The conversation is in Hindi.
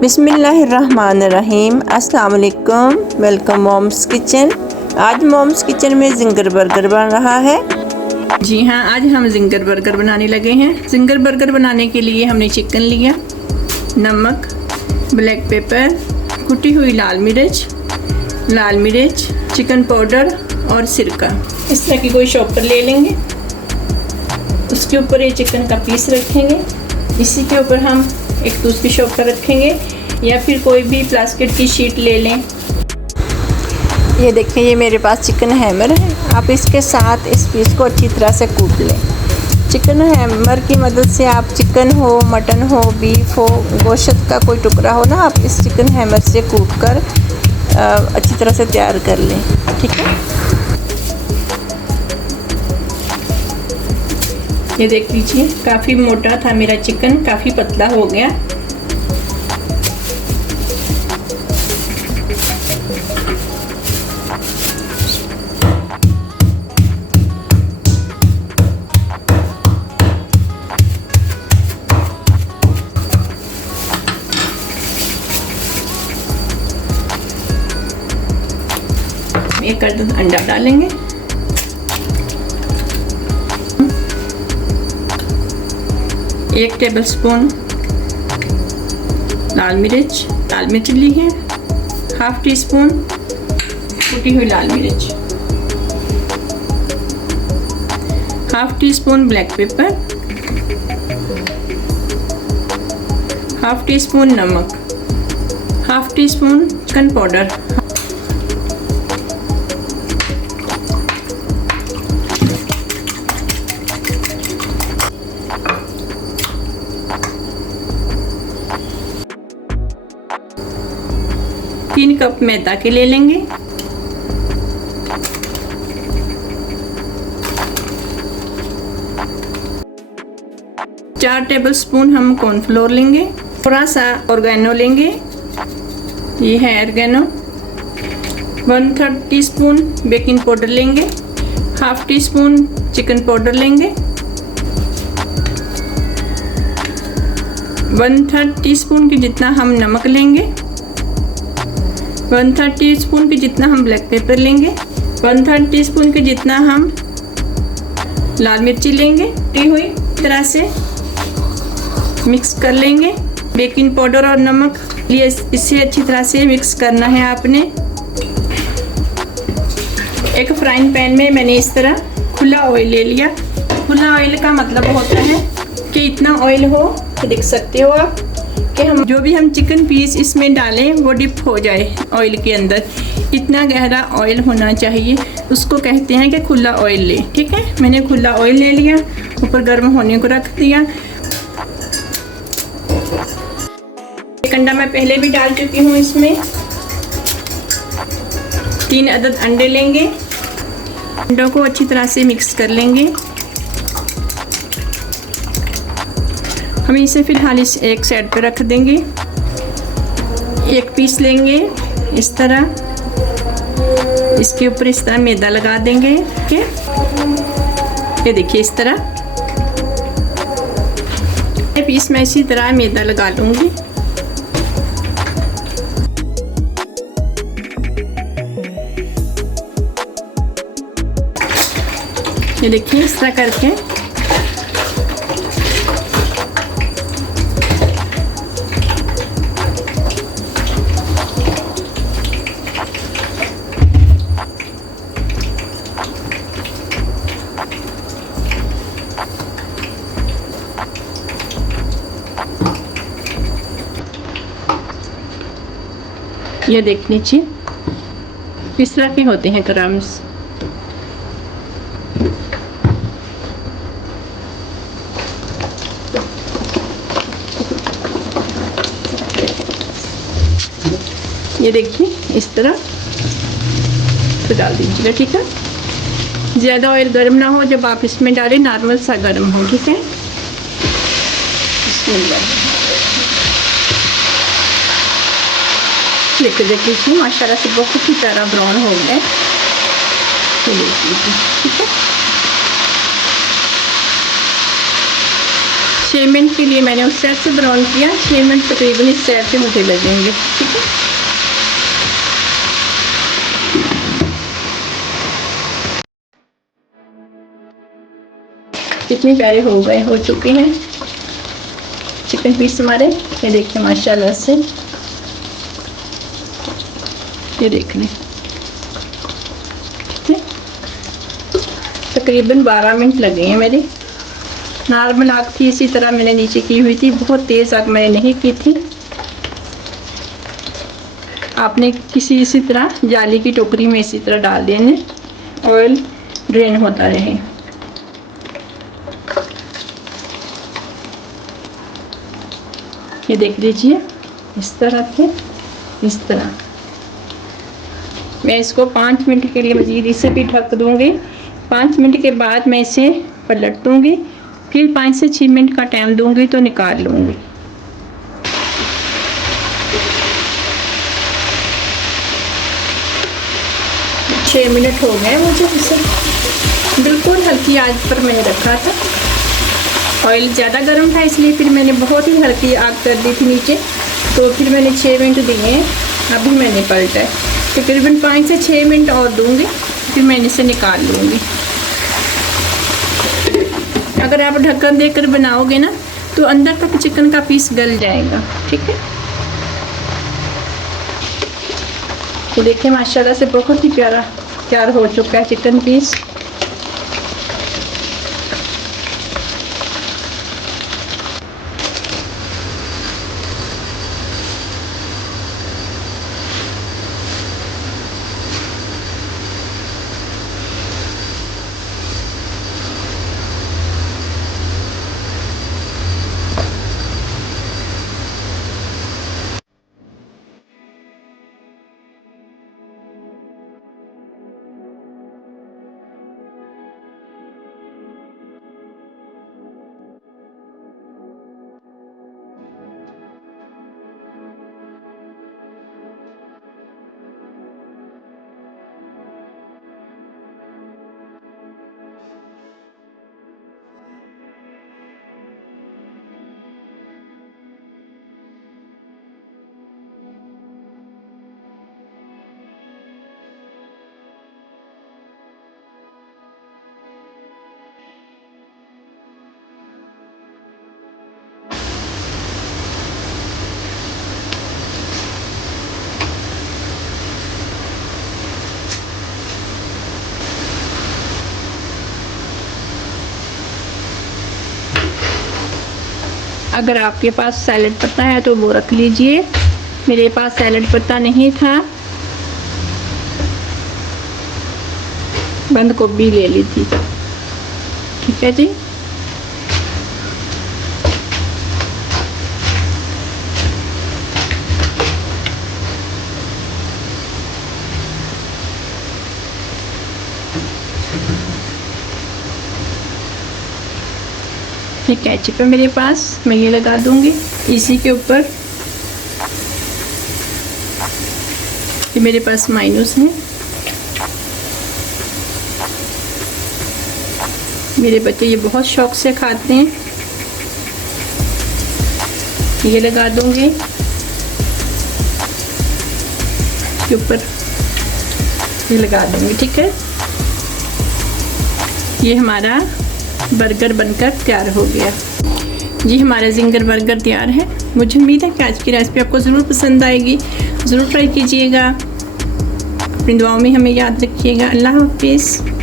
बिस्मिल्लाहिर्रहमानिर्रहीम। अस्सलाम वालेकुम। Welcome mom's kitchen. आज मॉम्स किचन में जिंगर बर्गर बन रहा है। जी हाँ, आज हम जिंगर बर्गर बनाने लगे हैं। जिंगर बर्गर बनाने के लिए हमने चिकन लिया, नमक, ब्लैक पेपर, कुटी हुई लाल मिर्च, चिकन पाउडर और सिरका। इस तरह की कोई शॉपर ले लेंगे, उसके ऊपर ये चिकन का पीस रखेंगे। इसी के ऊपर हम एक दूसरी शॉपर रखेंगे या फिर कोई भी प्लास्टिक की शीट ले लें। ये देखिए, ये मेरे पास चिकन हैमर है। आप इसके साथ इस पीस को अच्छी तरह से कूट लें। चिकन हैमर की मदद से आप चिकन हो, मटन हो, बीफ हो, गोश्त का कोई टुकड़ा हो ना, आप इस चिकन हैमर से कूट कर अच्छी तरह से तैयार कर लें। ठीक है, ये देख लीजिए, काफ़ी मोटा था मेरा चिकन, काफ़ी पतला हो गया। एक अंडा डालेंगे, एक टेबलस्पून लाल मिर्च ली है, हाफ टी स्पून कुटी हुई लाल मिर्च, half teaspoon black pepper, half teaspoon नमक, half teaspoon chicken powder, तीन कप मैदा के ले लेंगे, चार टेबलस्पून हम कॉर्नफ्लोर लेंगे, थोड़ा सा ऑर्गेनो लेंगे, ये है ऑर्गेनो, 1/3 टीस्पून बेकिंग पाउडर लेंगे, half teaspoon chicken powder लेंगे, 1/3 टीस्पून के जितना हम नमक लेंगे, 1/3 टीस्पून के जितना हम ब्लैक पेपर लेंगे, 1/3 टीस्पून के जितना हम लाल मिर्ची लेंगे। कुटी हुई तरह से मिक्स कर लेंगे। बेकिंग पाउडर और नमक लिए इसे अच्छी तरह से मिक्स करना है आपने। एक फ्राइंग पैन में मैंने इस तरह खुला ऑयल ले लिया। खुला ऑयल का मतलब होता है कि इतना ऑयल हो तो देख सकते हो आप कि हम जो भी हम चिकन पीस इसमें डालें वो डिप हो जाए ऑयल के अंदर। इतना गहरा ऑयल होना चाहिए, उसको कहते हैं कि खुला ऑयल ले। ठीक है, मैंने खुला ऑयल ले लिया, ऊपर गर्म होने को रख दिया। एक अंडा मैं पहले भी डाल चुकी हूँ इसमें। 3 अदद अंडे लेंगे, अंडों को अच्छी तरह से मिक्स कर लेंगे। हम इसे फिलहाल इस एक साइड पर रख देंगे। एक पीस लेंगे इस तरह, इसके ऊपर इस तरह मैदा लगा देंगे। ये देखिए, इस तरह ये पीस मैं इसी तरह मैदा लगा लूँगी। ये देखिए, इस तरह करके ये देख लीजिए, इस तरह के होते हैं क्रम्स। ये देखिए, इस तरह तो डाल दीजिएगा। ठीक है, ज़्यादा ऑयल गर्म ना हो जब आप इसमें डालें, नॉर्मल सा गर्म हो। ठीक है, देख लीजिए, माशाल्लाह से बहुत ही प्यारा ब्राउन हो गया। तो देख लीजिए, ठीक है। 6 मिनट के लिए मैंने उस साइड से ब्राउन किया। 6 मिनट तकरीबन इस साइड से मुझे लगेंगे। ठीक है, कितने प्यारे हो चुके हैं चिकन पीस हमारे। ये देखिए माशाल्लाह से, ये देख लें। तकरीबन 12 मिनट लगे हैं मेरे। नॉर्मल आग थी, इसी तरह मैंने नीचे की हुई थी, बहुत तेज़ आग मैंने नहीं की थी। आपने किसी इसी तरह जाली की टोकरी में इसी तरह डाल देने, ऑयल ड्रेन होता रहे। ये देख लीजिए, इस तरह के, इस तरह। मैं इसको 5 मिनट के लिए मज़ीद इसे भी ढक दूँगी। 5 मिनट के बाद मैं इसे पलट दूँगी, फिर 5 से 6 मिनट का टाइम दूँगी तो निकाल लूँगी। 6 मिनट हो गए मुझे इसे। बिल्कुल हल्की आंच पर मैंने रखा था। ऑयल ज़्यादा गर्म था, इसलिए फिर मैंने बहुत ही हल्की आग कर दी थी नीचे। तो फिर मैंने 6 मिनट दिए, अभी मैंने पलटा है। तकरीबन 5 से 6 मिनट और दूँगी, फिर मैं इसे निकाल लूँगी। अगर आप ढक्कन देकर बनाओगे ना तो अंदर तक चिकन का पीस गल जाएगा। ठीक है, तो देखिए माशाल्लाह से बहुत ही प्यारा तैयार हो चुका है चिकन पीस। अगर आपके पास सैलेड पत्ता है तो वो रख लीजिए। मेरे पास सैलेड पत्ता नहीं था, बंद गोभी ले ली थी। ठीक है जी, ठीक है। चिकन मेरे पास, मैं ये लगा दूंगी इसी के ऊपर। ये मेरे पास माइनस है। मेरे बच्चे ये बहुत शौक से खाते हैं। ये लगा दूंगी के ऊपर, ये लगा दूंगी। ठीक है, ये हमारा बर्गर बनकर तैयार हो गया जी। हमारा जिंगर बर्गर तैयार है। मुझे उम्मीद है कि आज की रेसिपी आपको ज़रूर पसंद आएगी। ज़रूर ट्राई कीजिएगा। अपनी दुआओं में हमें याद रखिएगा। अल्लाह हाफिज़।